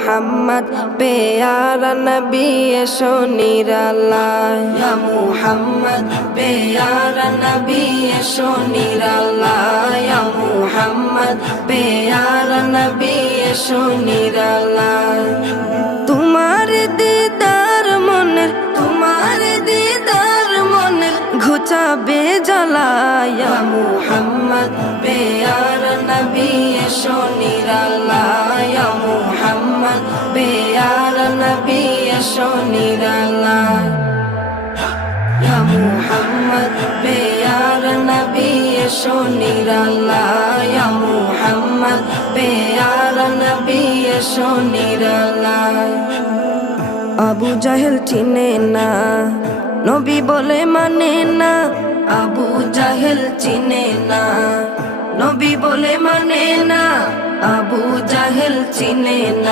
মুহাম্মদ প্যারা নবী এসো নিরালায় ইয়া মুহাম্মদ প্যারা নবী এসো নিরালায় ইয়া মুহাম্মদ প্যারা নবী এসো নিরালায় তোমার দিদার মনের ঘুচাবে জ্বালায় ইয়া মুহাম্মদ প্যারা নবী এসো নিরালায় ইয়া মুহাম্মদ প্যারা নবী এসো নিরালায় ইয়া মুহাম্মদ প্যারা নবী এসো নিরালায় ইয়া মুহাম্মদ প্যারা নবী এসো নিরালায় আবু জাহেল চিনে না নবী বলে মানে না আবু জাহেল চিনে না নবী বলে মানে না আবু জাহেল চিনে না